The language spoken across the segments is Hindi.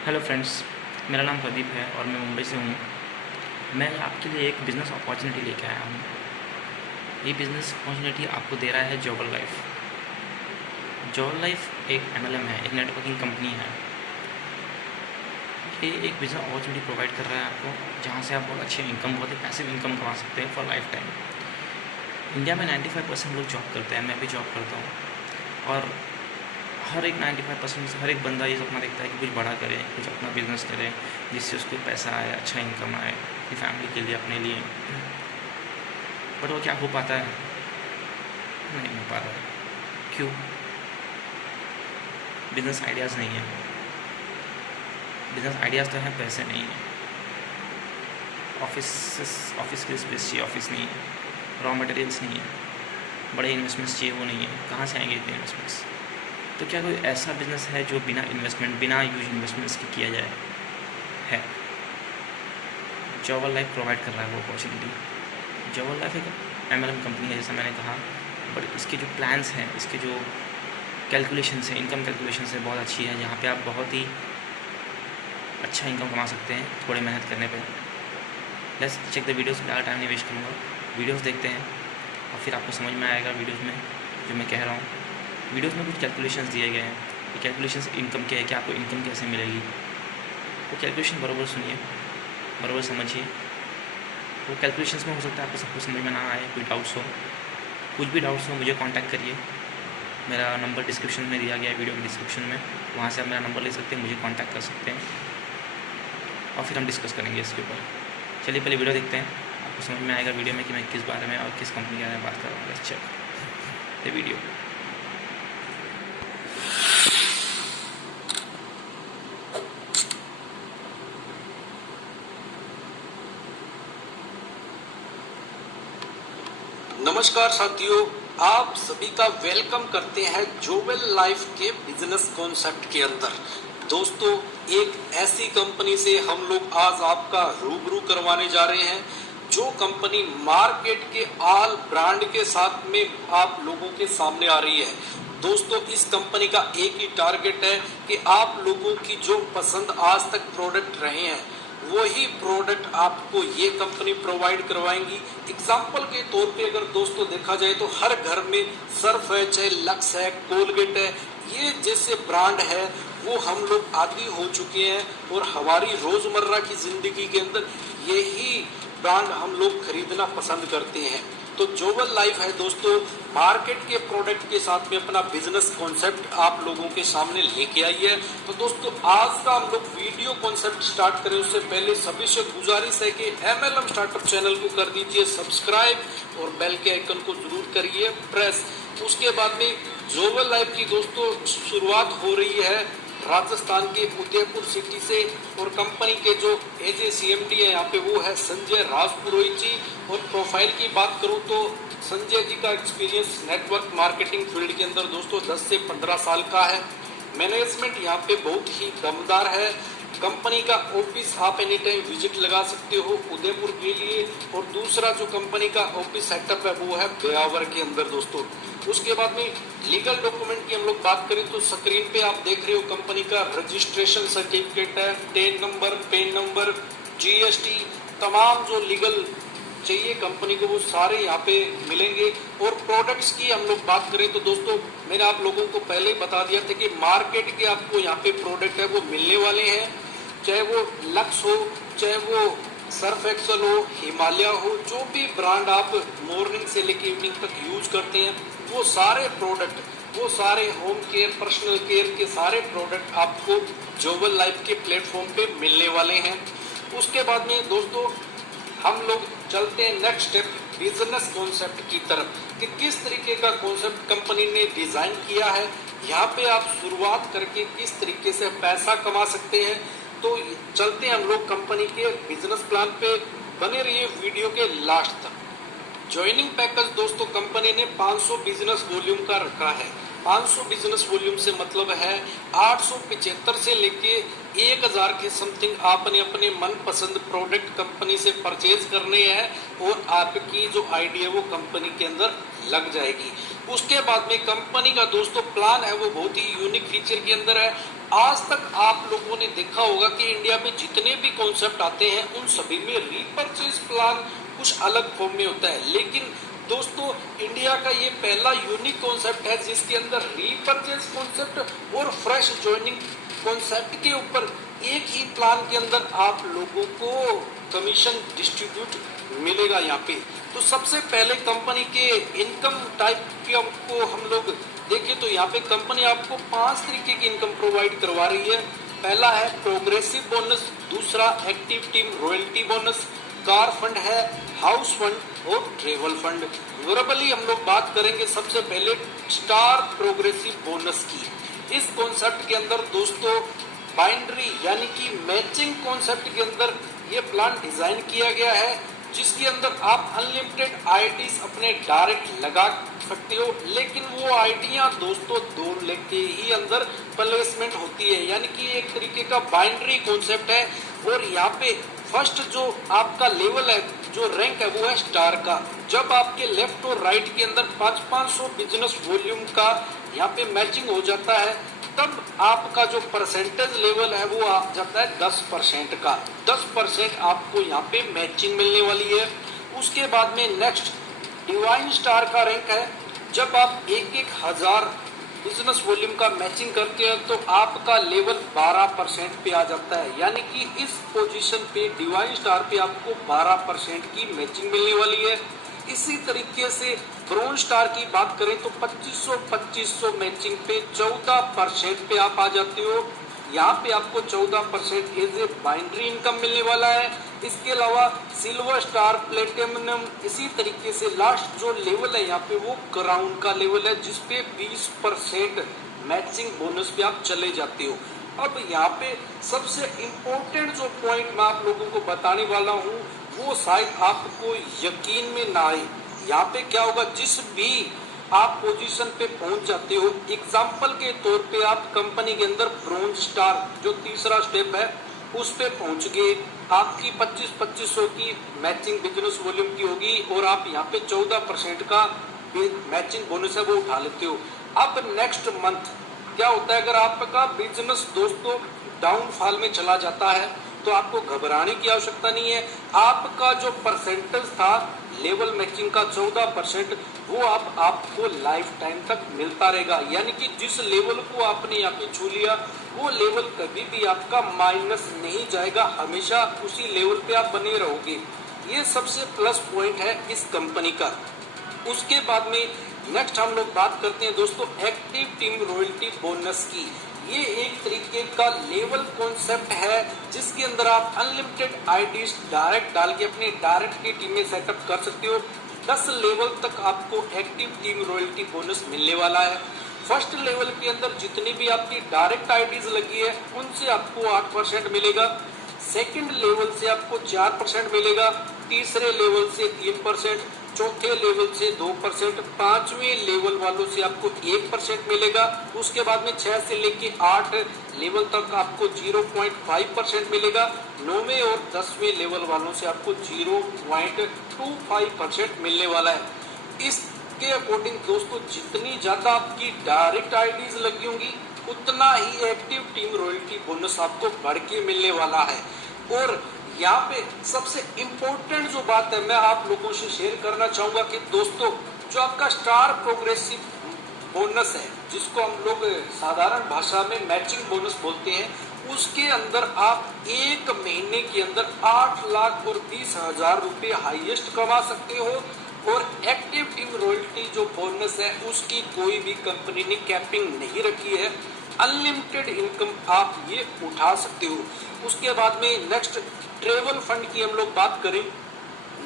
हेलो फ्रेंड्स, मेरा नाम प्रदीप है और मैं मुंबई से हूँ। मैं आपके लिए एक बिज़नेस अपॉर्चुनिटी लेके आया हूँ। ये बिज़नेस अपॉर्चुनिटी आपको दे रहा है जॉबल लाइफ। जॉबल लाइफ एक एमएलएम है, एक नेटवर्किंग कंपनी है। ये एक बिज़नेस अपॉर्चुनिटी प्रोवाइड कर रहा है आपको, जहाँ से आप बहुत अच्छी इनकम, बहुत ही पैसिव इनकम कमा सकते हैं फॉर लाइफ टाइम। इंडिया में 95% लोग जॉब करते हैं, मैं भी जॉब करता हूँ। और हर एक 95% से हर एक बंदा ये सपना देखता है कि कुछ बड़ा करे, कुछ अपना बिजनेस करे, जिससे उसको पैसा आए, अच्छा इनकम आए अपनी फैमिली के लिए, अपने लिए। बट वो क्या हो पाता है? नहीं हो पाता। क्यों? बिजनेस आइडियाज़ नहीं है। बिजनेस आइडियाज़ तो हैं, पैसे नहीं है। ऑफिस की स्पेस चाहिए, ऑफिस नहीं है। रॉ मटेरियल्स नहीं है। बड़े इन्वेस्टमेंट्स चाहिए, वो नहीं है। कहाँ से आएंगे इतने इन्वेस्टमेंट्स? तो क्या कोई ऐसा बिज़नेस है जो बिना इन्वेस्टमेंट, बिना यूज इन्वेस्टमेंट्स के किया जाए? है। जॉबल लाइफ प्रोवाइड कर रहा है वो अपॉर्चुनिटी। जॉबल लाइफ एक एमएलएम कंपनी है, जैसा मैंने कहा। बट इसके जो प्लान्स हैं, इसके जो कैलकुलेशंस हैं, इनकम कैलकुलेशंस है, बहुत अच्छी है, जहाँ पे आप बहुत ही अच्छा इनकम कमा सकते हैं थोड़ी मेहनत करने पे। Let's check the videos. ज़्यादा टाइम नहीं वेस्ट करूँगा, वीडियोस देखते हैं और फिर आपको समझ में आएगा वीडियोस में जो मैं कह रहा हूँ। वीडियोस में कुछ कैलकुलेशंस दिए गए हैं। ये कैलकुलेशंस इनकम के है कि आपको इनकम कैसे मिलेगी। वो कैलकुलेशन बराबर सुनिए, बराबर समझिए। वो कैलकुलेशंस में हो सकता है आपको सब कुछ समझ में ना आए, कोई डाउट्स हो, कुछ भी डाउट्स हो मुझे कांटेक्ट करिए। मेरा नंबर डिस्क्रिप्शन में दिया गया है, वीडियो के डिस्क्रिप्शन में। वहाँ से आप मेरा नंबर ले सकते हैं, मुझे कांटेक्ट कर सकते हैं और फिर हम डिस्कस करेंगे इसके ऊपर। चलिए पहले वीडियो देखते हैं, आपको समझ में आएगा वीडियो में कि मैं किस बारे में और किस कंपनी के बारे में बात कर रहा हूँ। Let's check the video. नमस्कार साथियों, आप सभी का वेलकम करते हैं जोवेल लाइफ के बिजनेस कॉन्सेप्ट के अंदर। दोस्तों, एक ऐसी कंपनी से हम लोग आज आपका रूबरू करवाने जा रहे हैं जो कंपनी मार्केट के ऑल ब्रांड के साथ में आप लोगों के सामने आ रही है। दोस्तों, इस कंपनी का एक ही टारगेट है कि आप लोगों की जो पसंद आज तक प्रोडक्ट रहे हैं वही प्रोडक्ट आपको ये कंपनी प्रोवाइड करवाएंगी। एग्जाम्पल के तौर पे अगर दोस्तों देखा जाए तो हर घर में सर्फ है, चाहे लक्स है, कोलगेट है, ये जैसे ब्रांड है वो हम लोग आदी हो चुके हैं और हमारी रोजमर्रा की जिंदगी के अंदर यही ब्रांड हम लोग खरीदना पसंद करते हैं। तो जोवेल लाइफ है दोस्तों, मार्केट के प्रोडक्ट के साथ में अपना बिजनेस कॉन्सेप्ट आप लोगों के सामने लेके आई है। तो दोस्तों, आज का हम लोग वीडियो कॉन्सेप्ट स्टार्ट करें उससे पहले सभी से गुजारिश है कि एमएलएम स्टार्टअप चैनल को कर दीजिए सब्सक्राइब और बेल के आइकन को जरूर करिए प्रेस। उसके बाद में जोवेल लाइफ की दोस्तों शुरुआत हो रही है राजस्थान के उदयपुर सिटी से और कंपनी के जो एजे सीएमडी है यहाँ पे वो है संजय राजपुरोहित जी। और प्रोफाइल की बात करूँ तो संजय जी का एक्सपीरियंस नेटवर्क मार्केटिंग फील्ड के अंदर दोस्तों 10 से 15 साल का है। मैनेजमेंट यहाँ पे बहुत ही दमदार है। कंपनी का ऑफिस आप एनी टाइम विजिट लगा सकते हो उदयपुर के लिए। और दूसरा जो कंपनी का ऑफिस सेटअप है वो है ब्यावर के अंदर दोस्तों। उसके बाद में लीगल डॉक्यूमेंट की हम लोग बात करें तो स्क्रीन पे आप देख रहे हो कंपनी का रजिस्ट्रेशन सर्टिफिकेट है, ten number, PAN number, GST, तमाम जो लीगल चाहिए कंपनी को वो सारे यहाँ पे मिलेंगे। और प्रोडक्ट्स की हम लोग बात करें तो दोस्तों मैंने आप लोगों को पहले ही बता दिया था कि मार्केट के आपको यहाँ पे प्रोडक्ट है वो मिलने वाले हैं, चाहे वो लक्स हो, चाहे वो सर्फ एक्सल हो, हिमालय हो, जो भी ब्रांड आप मॉर्निंग से लेकर इवनिंग तक यूज करते हैं वो सारे प्रोडक्ट, वो सारे होम केयर, पर्सनल केयर के सारे प्रोडक्ट आपको जोवेल लाइफ के प्लेटफॉर्म पे मिलने वाले हैं। उसके बाद में दोस्तों हम लोग चलते हैं नेक्स्ट स्टेप बिजनेस कॉन्सेप्ट की तरफ कि किस तरीके का कॉन्सेप्ट कंपनी ने डिजाइन किया है, यहाँ पे आप शुरुआत करके किस तरीके से पैसा कमा सकते हैं। तो चलते हैं हम लोग कंपनी के बिजनेस प्लान पे, बने रहिए वीडियो के लास्ट तक। ज्वाइनिंग पैकेज दोस्तों कंपनी ने 500 बिजनेस वॉल्यूम का रखा है। 500 बिजनेस वॉल्यूम से मतलब है 875 से लेके 1000 के समथिंग आपने अपने मनपसंद प्रोडक्ट कंपनी से परचेज करने हैं और आपकी जो आईडी है वो कंपनी के अंदर लग जाएगी। उसके बाद में कंपनी का दोस्तों प्लान है वो बहुत ही यूनिक फीचर के अंदर है। आज तक आप लोगों ने देखा होगा कि इंडिया में जितने भी कॉन्सेप्ट आते हैं उन सभी में रीपर्चेज प्लान कुछ अलग फॉर्म में होता है, लेकिन दोस्तों इंडिया का ये पहला यूनिक कॉन्सेप्ट है जिसके अंदर रीपर्चेज कॉन्सेप्ट और फ्रेश ज्वाइनिंग कॉन्सेप्ट के ऊपर एक ही प्लान के अंदर आप लोगों को कमीशन डिस्ट्रीब्यूट मिलेगा। यहाँ पे तो सबसे पहले कंपनी के इनकम टाइप को हम लोग देखें तो यहाँ पे कंपनी आपको 5 तरीके की इनकम प्रोवाइड करवा रही है। पहला है प्रोग्रेसिव बोनस, दूसरा active team royalty bonus, car fund है, हाउस फंड और ट्रेवल फंड। नॉर्मली हम लोग बात करेंगे सबसे पहले स्टार प्रोग्रेसिव बोनस की। इस कॉन्सेप्ट के अंदर दोस्तों बाइनरी यानी कि मैचिंग कॉन्सेप्ट के अंदर ये प्लान डिजाइन किया गया है, जिसके अंदर आप अनलिमिटेड आईडीज अपने डायरेक्ट लगा सकते हो, लेकिन वो आईडियां दोस्तों 2 लाख के ही अंदर प्लेसमेंट होती है, यानी कि एक तरीके का बाइनरी कॉन्सेप्ट है। और यहाँ पे फर्स्ट जो आपका लेवल है, जो रैंक है वो है स्टार का। जब आपके लेफ्ट और राइट के अंदर 500 बिजनेस वॉल्यूम का यहाँ पे मैचिंग हो जाता है, तब आपका जो परसेंटेज लेवल है वो आ जाता है 10% का। 10% आपको यहाँ पे मैचिंग मिलने वाली है। उसके बाद में नेक्स्ट डिवाइन स्टार का रैंक है। जब आप 1,000 बिजनेस वॉल्यूम का मैचिंग करते हैं तो आपका लेवल 12% पे आ जाता है, यानी कि इस पोजीशन पे डिवाइन स्टार पे आपको 12% की मैचिंग मिलने वाली है। इसी तरीके से ब्रोंज स्टार की बात करें तो 2500 मैचिंग पे 14% पे आप आ जाते हो। यहाँ पे आपको 14% एज ए बाइनरी इनकम मिलने वाला है। इसके अलावा सिल्वर स्टार, प्लेटिनम, इसी तरीके से लास्ट जो लेवल है यहाँ पे वो क्राउन का लेवल है, जिसपे 20% मैचिंग बोनस पे आप चले जाते हो। अब यहाँ पे सबसे इम्पोर्टेंट जो पॉइंट मैं आप लोगों को बताने वाला हूँ वो शायद आपको यकीन में ना आए। यहाँ पे क्या होगा, जिस भी आप पोजीशन पे पहुंच जाते हो, एग्जाम्पल के तौर पे आप कंपनी के अंदर ब्रोंज स्टार जो तीसरा स्टेप है उस पे पहुंच गए, आपकी 2500 की मैचिंग बिजनेस वॉल्यूम की होगी और आप यहाँ पे 14% का मैचिंग बोनस है वो उठा लेते हो। अब नेक्स्ट मंथ क्या होता है, अगर आपका बिजनेस दोस्तों डाउनफॉल में चला जाता है तो आपको घबराने की आवश्यकता नहीं है। आपका जो परसेंटेज था लेवल मैचिंग का 14%, वो आपको लाइफ टाइम तक मिलता रहेगा, यानी कि जिस लेवल को आपने यहाँ पे छू लिया वो लेवल कभी भी आपका माइनस नहीं जाएगा, हमेशा उसी लेवल पे आप बने रहोगे। ये सबसे प्लस पॉइंट है इस कंपनी का। उसके बाद में नेक्स्ट हम लोग बात करते हैं दोस्तों एक्टिव टीम रॉयल्टी बोनस की। ये एक तरीके का लेवल कॉन्सेप्ट है जिसके अंदर आप अनलिमिटेड आईडीज डायरेक्ट डाल के अपने डायरेक्ट की टीम में सेटअप कर सकते हो। 10 लेवल तक आपको एक्टिव टीम रॉयल्टी बोनस मिलने वाला है। फर्स्ट लेवल के अंदर जितनी भी आपकी डायरेक्ट आईडीज लगी है उनसे आपको 8% मिलेगा, सेकंड लेवल से आपको 4% मिलेगा, तीसरे लेवल से 3%, चौथे लेवल से 2%, 5वें लेवल वालों से आपको 1% मिलेगा। उसके बाद में 6 से लेके 8 लेवल तक आपको 0.5% मिलेगा। 9वें और 10वें लेवल वालों से आपको 0.25% मिलने वाला है। इसके अकॉर्डिंग दोस्तों जितनी ज्यादा आपकी डायरेक्ट आईडीज लगी होंगी उतना ही एक्टिव टीम रॉयल्टी बोनस आपको बढ़ के मिलने वाला है। और यहाँ पे सबसे इम्पोर्टेंट जो बात है मैं आप लोगों से शेयर करना चाहूंगा कि दोस्तों जो आपका स्टार प्रोग्रेसिव बोनस है, जिसको हम लोग साधारण भाषा में मैचिंग बोनस बोलते हैं, उसके अंदर आप एक महीने के अंदर 8,20,000 रुपये हाईएस्ट कमा सकते हो। और एक्टिव टीम रॉयल्टी जो बोनस है उसकी कोई भी कंपनी ने कैपिंग नहीं रखी है, अनलिमिटेड इनकम आप ये उठा सकते हो। उसके बाद में नेक्स्ट ट्रेवल फंड की हम लोग बात करें,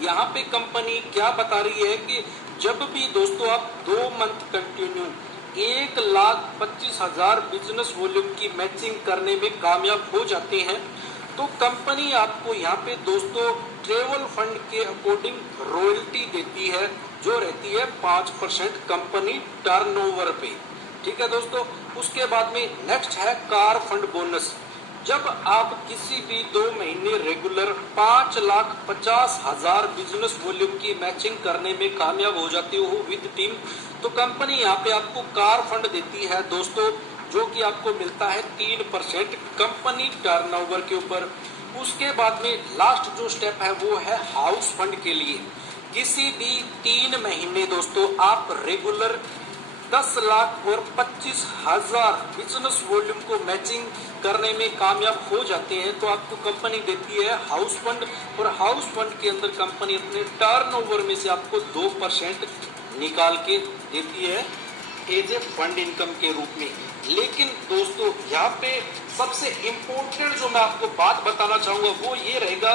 यहाँ पे कंपनी क्या बता रही है कि जब भी दोस्तों आप 2 मंथ कंटिन्यू 1,25,000 बिजनेस वॉल्यूम की मैचिंग करने में कामयाब हो जाते हैं तो कंपनी आपको यहाँ पे दोस्तों ट्रेवल फंड के अकॉर्डिंग रॉयल्टी देती है जो रहती है 5% कंपनी टर्नओवर पे। ठीक है दोस्तों। उसके बाद में नेक्स्ट है कार फंड बोनस। जब आप किसी भी 2 महीने रेगुलर 5,50,000 बिजनेस वॉल्यूम की मैचिंग करने में कामयाब हो जाती हो विद टीम, तो कंपनी यहाँ पे आपको कार फंड देती है दोस्तों, जो कि आपको मिलता है 3% कंपनी टर्नओवर के ऊपर। उसके बाद में लास्ट जो स्टेप है वो है हाउस फंड के लिए। किसी भी 3 महीने दोस्तों आप रेगुलर 10 लाख और 25,000 बिजनेस वॉल्यूम को मैचिंग करने में कामयाब हो जाते हैं तो आपको कंपनी देती है हाउस फंड, और हाउस फंड के अंदर कंपनी अपने टर्नओवर में से आपको 2% निकाल के देती है एज ए फंड इनकम के रूप में। लेकिन दोस्तों यहाँ पे सबसे इम्पोर्टेंट जो मैं आपको बात बताना चाहूंगा वो ये रहेगा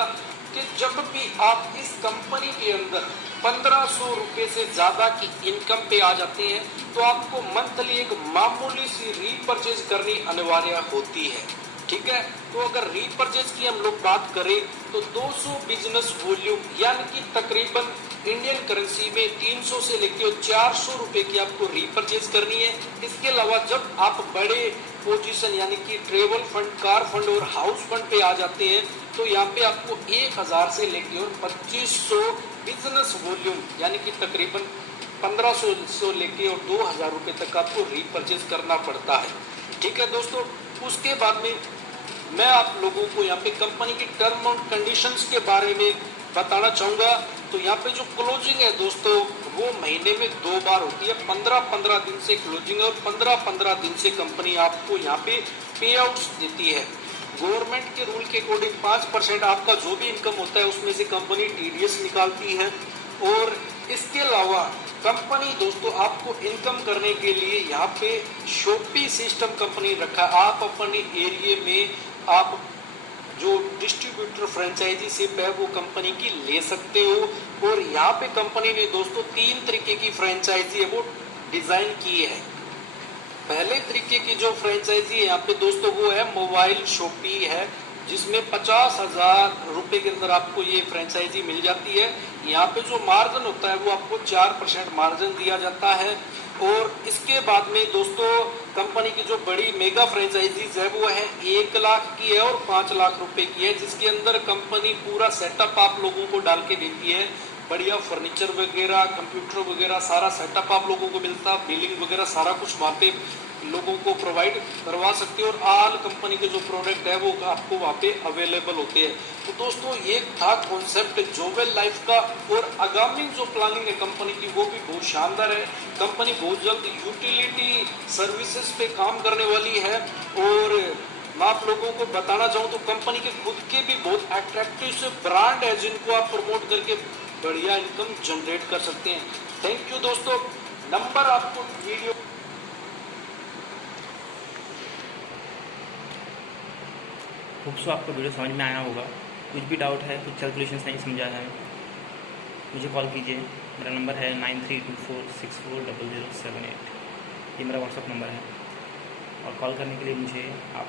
कि जब भी आप इस कंपनी के अंदर 1500 रुपए से ज्यादा की इनकम पे आ जाते हैं तो आपको मंथली एक मामूली सी रीपरचेज करनी अनिवार्य होती है। ठीक है, तो अगर रीपरचेज की हम लोग बात करें तो 200 बिजनेस वॉल्यूम यानी कि तकरीबन इंडियन करेंसी में 300 से लेके 400 रुपए की आपको रीपरचेज करनी है। इसके अलावा जब आप बड़े पोजीशन यानी कि ट्रेवल फंड, कार फंड और हाउस फंड पे आ जाते हैं तो यहाँ पे आपको 1000 से लेके और 2500 बिजनेस वॉल्यूम यानी कि तकरीबन 1500 से लेके और 2000 रुपए तक आपको रीपरचेज करना पड़ता है। ठीक है दोस्तों, उसके बाद में मैं आप लोगों को यहाँ पे कंपनी की टर्म एंड कंडीशंस के बारे में बताना चाहूंगा। तो यहाँ पे जो क्लोजिंग है दोस्तों वो महीने में 2 बार होती है। 15-15 दिन से क्लोजिंग है और 15-15 दिन से कंपनी आपको यहाँ पे पे आउट्स देती है। गवर्नमेंट के रूल के अकॉर्डिंग 5% आपका जो भी इनकम होता है उसमें से कंपनी टीडीएस निकालती है। और इसके अलावा कंपनी दोस्तों आपको इनकम करने के लिए यहाँ पे शॉपी सिस्टम कंपनी रखा है। आप अपने एरिया में आप जो डिस्ट्रीब्यूटर फ्रेंचाइजीशिप है वो कंपनी की ले सकते हो। और यहाँ पे कंपनी ने दोस्तों 3 तरीके की फ्रेंचाइजी है वो डिजाइन की है। पहले तरीके की जो फ्रेंचाइजी है यहाँ पे दोस्तों वो है मोबाइल शॉपी है, जिसमें 50,000 रुपए के अंदर आपको ये फ्रेंचाइजी मिल जाती है। यहाँ पे जो मार्जिन होता है वो आपको 4% मार्जिन दिया जाता है। और इसके बाद में दोस्तों कंपनी की जो बड़ी मेगा फ्रेंचाइजीज है वो है 1 लाख की है और 5 लाख रुपए की है, जिसके अंदर कंपनी पूरा सेटअप आप लोगों को डाल के देती है। बढ़िया फर्नीचर वगैरह, कंप्यूटर वगैरह सारा सेटअप आप लोगों को मिलता है, बिलिंग वगैरह सारा कुछ वहाँ पे लोगों को प्रोवाइड करवा सकते हो और ऑल कंपनी के जो प्रोडक्ट है वो आपको वहाँ पे अवेलेबल होते हैं। तो दोस्तों ये था कॉन्सेप्ट जोवेल लाइफ का। और आगामी जो प्लानिंग है कंपनी की वो भी बहुत शानदार है। कंपनी बहुत जल्द यूटिलिटी सर्विसेज पे काम करने वाली है। और मैं आप लोगों को बताना चाहूँ तो कंपनी के खुद के भी बहुत अट्रैक्टिव से ब्रांड है जिनको आप प्रमोट करके बढ़िया इनकम जनरेट कर सकते हैं। थैंक यू दोस्तों। नंबर आपको वीडियो होप सो आपको वीडियो समझ में आया होगा। कुछ भी डाउट है, कुछ कैलकुलेशंस नहीं समझा है, मुझे कॉल कीजिए। मेरा नंबर है 9324640078। ये मेरा व्हाट्सअप नंबर है और कॉल करने के लिए मुझे आप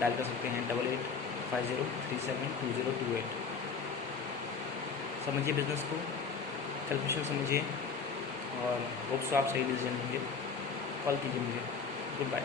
डायल कर सकते हैं 8850372028। समझिए बिजनेस को, कैलकुलेशन समझिए और होप सो आप सही डिसीजन लेंगे। कॉल कीजिए मुझे। Good bye.